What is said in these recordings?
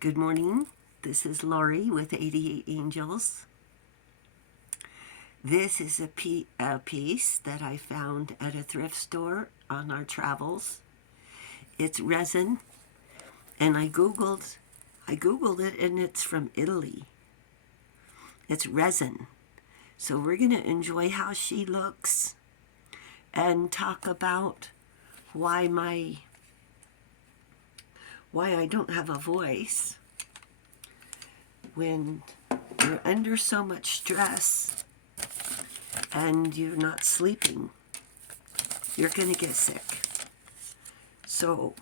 Good morning. This is Lori with 88 Angels. This is a piece that I found at a thrift store on our travels. It's resin, and I googled it, and it's from Italy. It's resin. So we're going to enjoy how she looks and talk about why I don't have a voice when you're under so much stress and you're not sleeping. You're going to get sick. So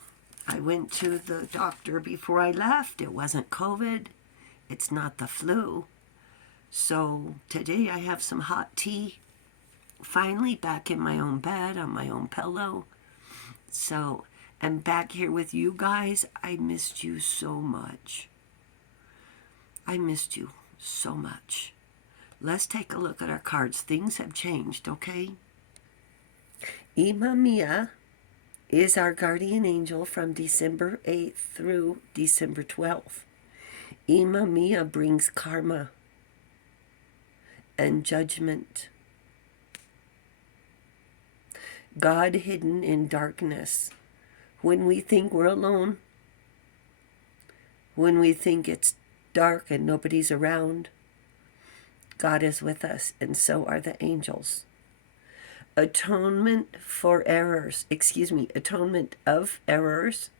I went to the doctor before I left. It wasn't COVID. It's not the flu. So today I have some hot tea. Finally back in my own bed on my own pillow. So I'm back here with you guys. I missed you so much. I missed you so much. Let's take a look at our cards. Things have changed, okay? Ima Mia is our guardian angel from December 8th through December 12th. Ima Mia brings karma and judgment. God hidden in darkness. When we think we're alone, when we think it's dark and nobody's around, God is with us, and so are the angels. Atonement of errors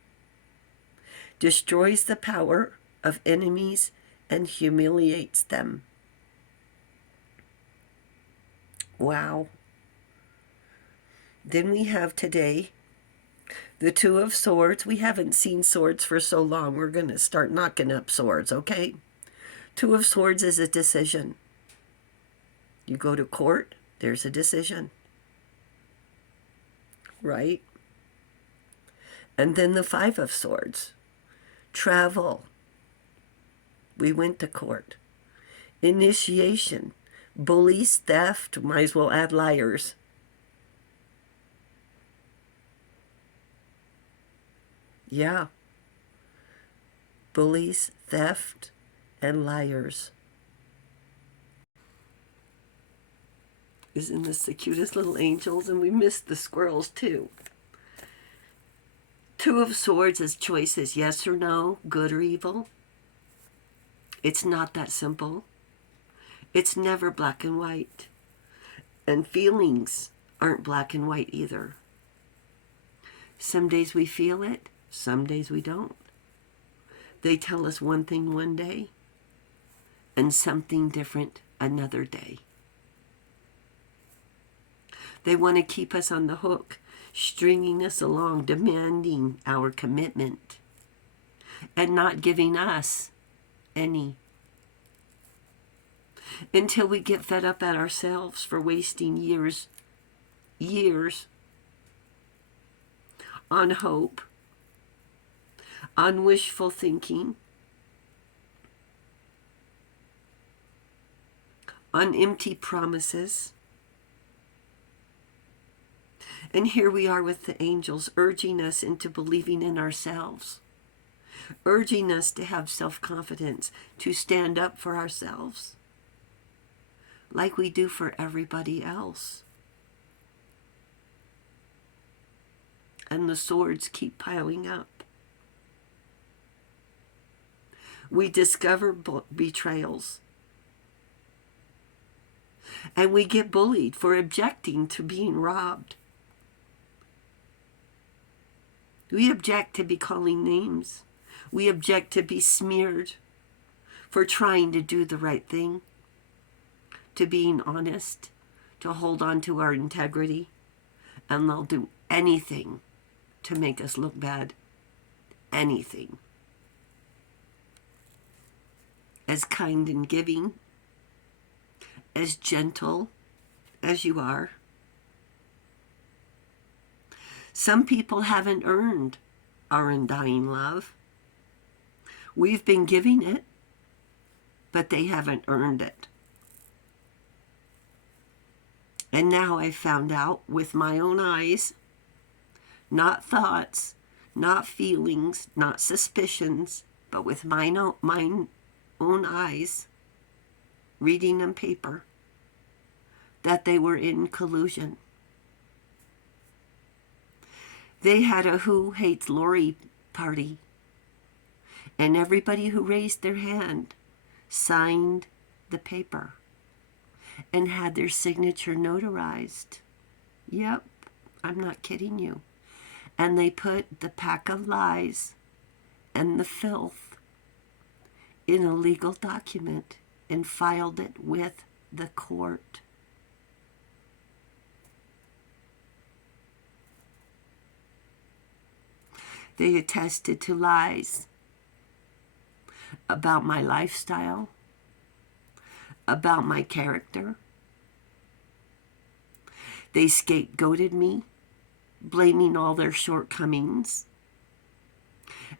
destroys the power of enemies and humiliates them. Wow. Then we have today the Two of Swords. We haven't seen swords for so long. We're going to start knocking up swords, okay? Two of Swords is a decision. You go to court, there's a decision. Right? And then the Five of Swords. Travel. We went to court. Initiation. Bullies, theft, might as well add liars. Yeah. Bullies, theft, and liars. Isn't this the cutest little angels? And we missed the squirrels too. Two of Swords is choices, yes or no, good or evil. It's not that simple. It's never black and white. And feelings aren't black and white either. Some days we feel it, some days we don't. They tell us one thing one day and something different another day. They want to keep us on the hook, stringing us along, demanding our commitment, and not giving us any. Until we get fed up at ourselves for wasting years on hope, on wishful thinking, on empty promises. And here we are with the angels urging us into believing in ourselves, urging us to have self-confidence, to stand up for ourselves, like we do for everybody else. And the swords keep piling up. We discover betrayals. And we get bullied for objecting to being robbed. We object to be calling names. We object to be smeared for trying to do the right thing, to being honest, to hold on to our integrity, and they'll do anything to make us look bad. Anything. As kind and giving, as gentle as you are, some people haven't earned our undying love. We've been giving it, but they haven't earned it. And now I found out with my own eyes, not thoughts, not feelings, not suspicions, but with mine own eyes, reading on paper, that they were in collusion. They had a Who Hates Lori party, and everybody who raised their hand signed the paper and had their signature notarized. Yep, I'm not kidding you. And they put the pack of lies and the filth in a legal document and filed it with the court. They attested to lies about my lifestyle, about my character. They scapegoated me, blaming all their shortcomings.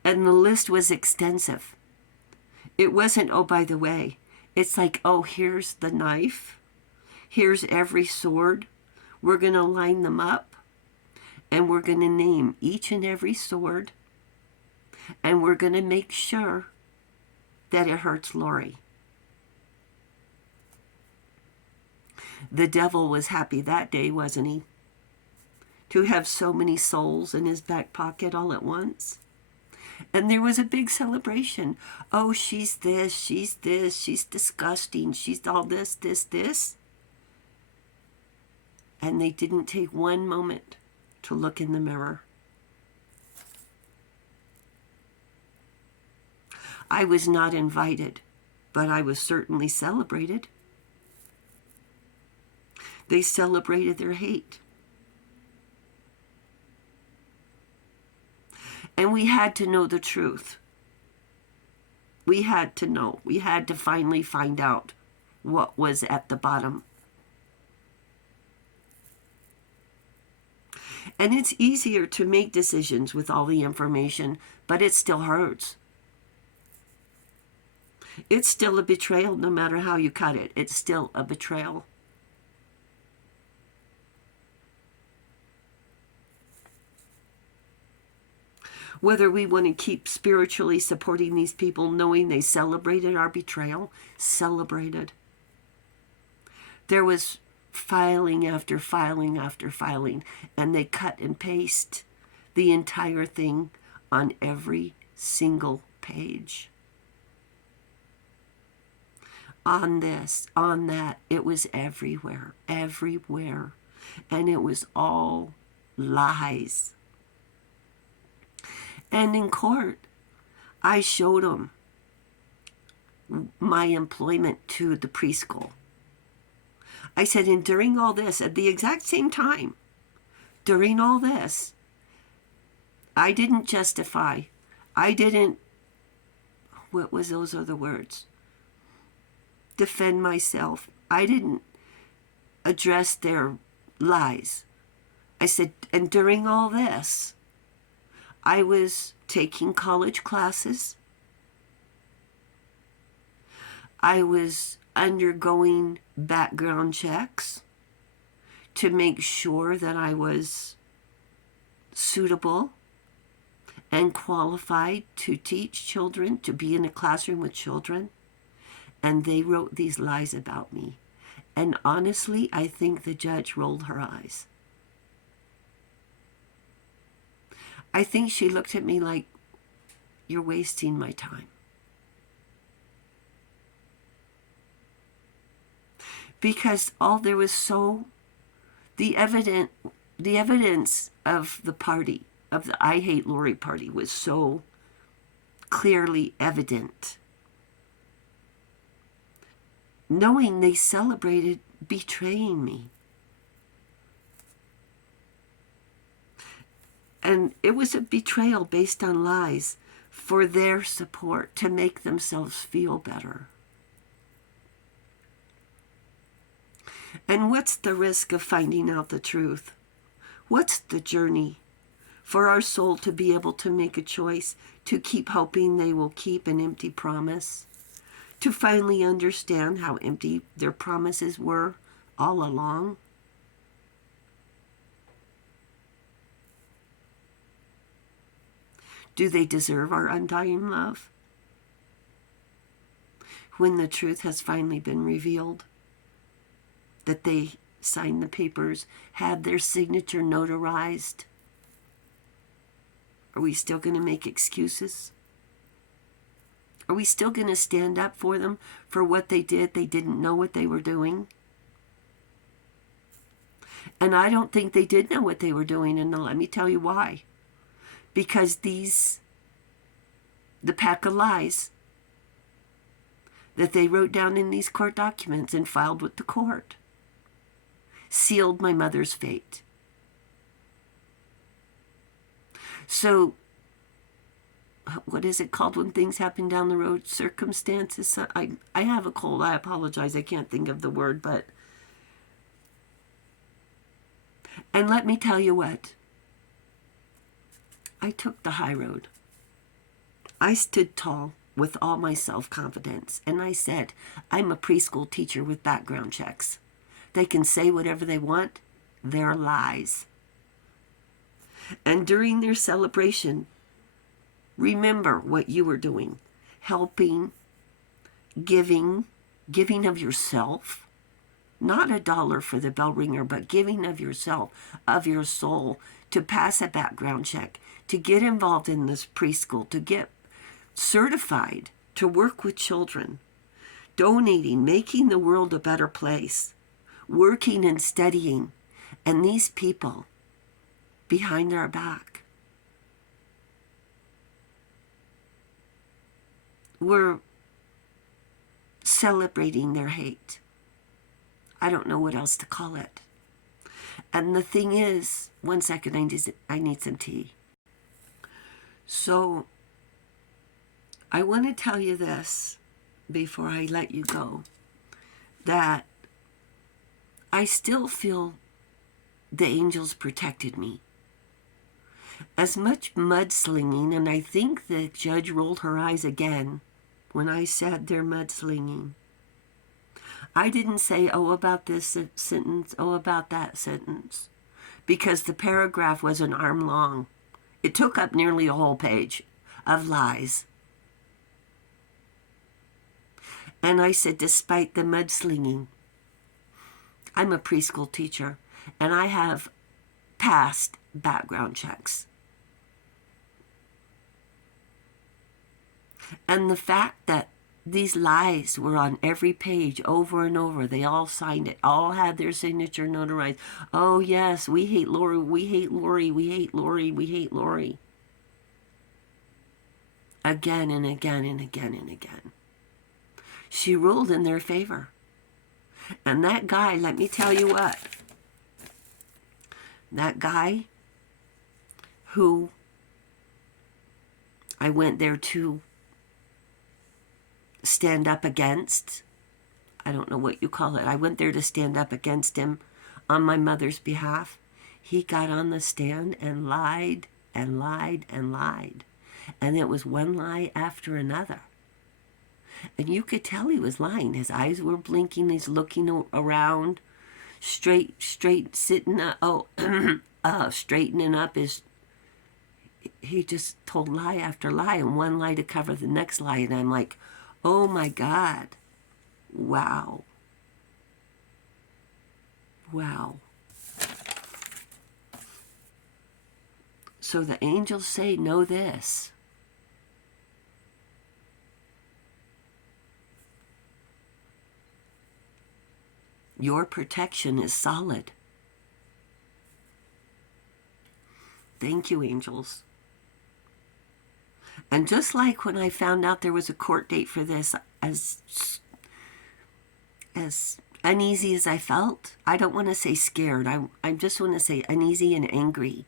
And the list was extensive. It wasn't, oh, by the way, it's like, oh, here's the knife. Here's every sword. We're going to line them up. And we're going to name each and every sword. And we're going to make sure that it hurts Lori. The devil was happy that day, wasn't he? To have so many souls in his back pocket all at once. And there was a big celebration. Oh, she's this, she's disgusting, she's all this. And they didn't take one moment to look in the mirror. I was not invited, but I was certainly celebrated. They celebrated their hate. And we had to know the truth. We had to know. We had to finally find out what was at the bottom. And it's easier to make decisions with all the information, but it still hurts. It's still a betrayal no matter how you cut it. It's still a betrayal. Whether we want to keep spiritually supporting these people knowing they celebrated our betrayal, celebrated. There was filing after filing after filing, and they cut and paste the entire thing on every single page. On this, on that, it was everywhere, everywhere. And it was all lies. And in court, I showed them my employment to the preschool. I said, and during all this, at the exact same time, during all this, I didn't justify. I didn't, what was those other words? Defend myself. I didn't address their lies. I said, and during all this, I was taking college classes. I was undergoing background checks to make sure that I was suitable and qualified to teach children, to be in a classroom with children. And they wrote these lies about me. And honestly, I think the judge rolled her eyes. I think she looked at me like, you're wasting my time. Because there was the evidence of the party, of the I Hate Lori party, was so clearly evident. Knowing they celebrated betraying me. And it was a betrayal based on lies for their support, to make themselves feel better. And what's the risk of finding out the truth? What's the journey for our soul to be able to make a choice, to keep hoping they will keep an empty promise, to finally understand how empty their promises were all along? Do they deserve our undying love? when the truth has finally been revealed, that they signed the papers, had their signature notarized? Are we still going to make excuses? Are we still going to stand up for them for what they did? They didn't know what they were doing. And I don't think they did know what they were doing, and let me tell you why. Because the pack of lies that they wrote down in these court documents and filed with the court sealed my mother's fate. So, what is it called when things happen down the road? Circumstances. I have a cold. I apologize. I can't think of the word, but... And let me tell you what. I took the high road. I stood tall with all my self-confidence, and I said, I'm a preschool teacher with background checks. They can say whatever they want. They're lies. And during their celebration, remember what you were doing. Helping, giving of yourself. Not $1 for the bell ringer, but giving of yourself, of your soul, to pass a background check, to get involved in this preschool, to get certified, to work with children, donating, making the world a better place, working and studying. And these people behind our back were celebrating their hate. I don't know what else to call it. And the thing is, one second, I need some tea. So, I want to tell you this before I let you go, that I still feel the angels protected me. As much mudslinging, and I think the judge rolled her eyes again when I said they're mudslinging. I didn't say, oh, about this sentence, oh, about that sentence, because the paragraph was an arm long. It took up nearly a whole page of lies. And I said, despite the mudslinging, I'm a preschool teacher, and I have passed background checks. And the fact that these lies were on every page over and over, they all signed it, all had their signature notarized. Oh yes, we hate Lori, we hate Lori, we hate Lori, we hate Lori. Again and again and again and again. She ruled in their favor. And that guy, let me tell you what, that guy who I went there to stand up against, I don't know what you call it, I went there to stand up against him on my mother's behalf. He got on the stand and lied and lied and lied. And it was one lie after another. And you could tell he was lying. His eyes were blinking. He's looking around, straight, sitting up, straightening up his... He just told lie after lie, and one lie to cover the next lie. And I'm like, oh my God. Wow. Wow. So the angels say, know this. Your protection is solid. Thank you, angels. And just like when I found out there was a court date for this, as uneasy as I felt, I don't want to say scared, I just want to say uneasy and angry.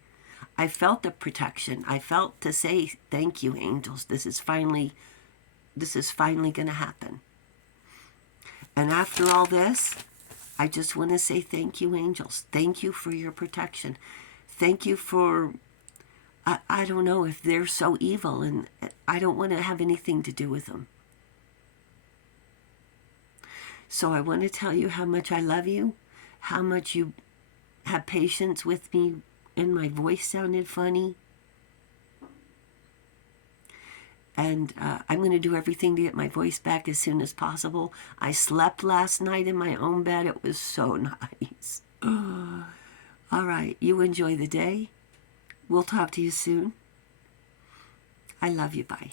I felt the protection. I felt to say, thank you, angels. This is finally going to happen. And after all this, I just want to say thank you, angels. Thank you for your protection. Thank you for, I don't know if they're so evil, and I don't want to have anything to do with them. So I want to tell you how much I love you, how much you have patience with me, and my voice sounded funny. And I'm going to do everything to get my voice back as soon as possible. I slept last night in my own bed. It was so nice. All right, you enjoy the day. We'll talk to you soon. I love you. Bye.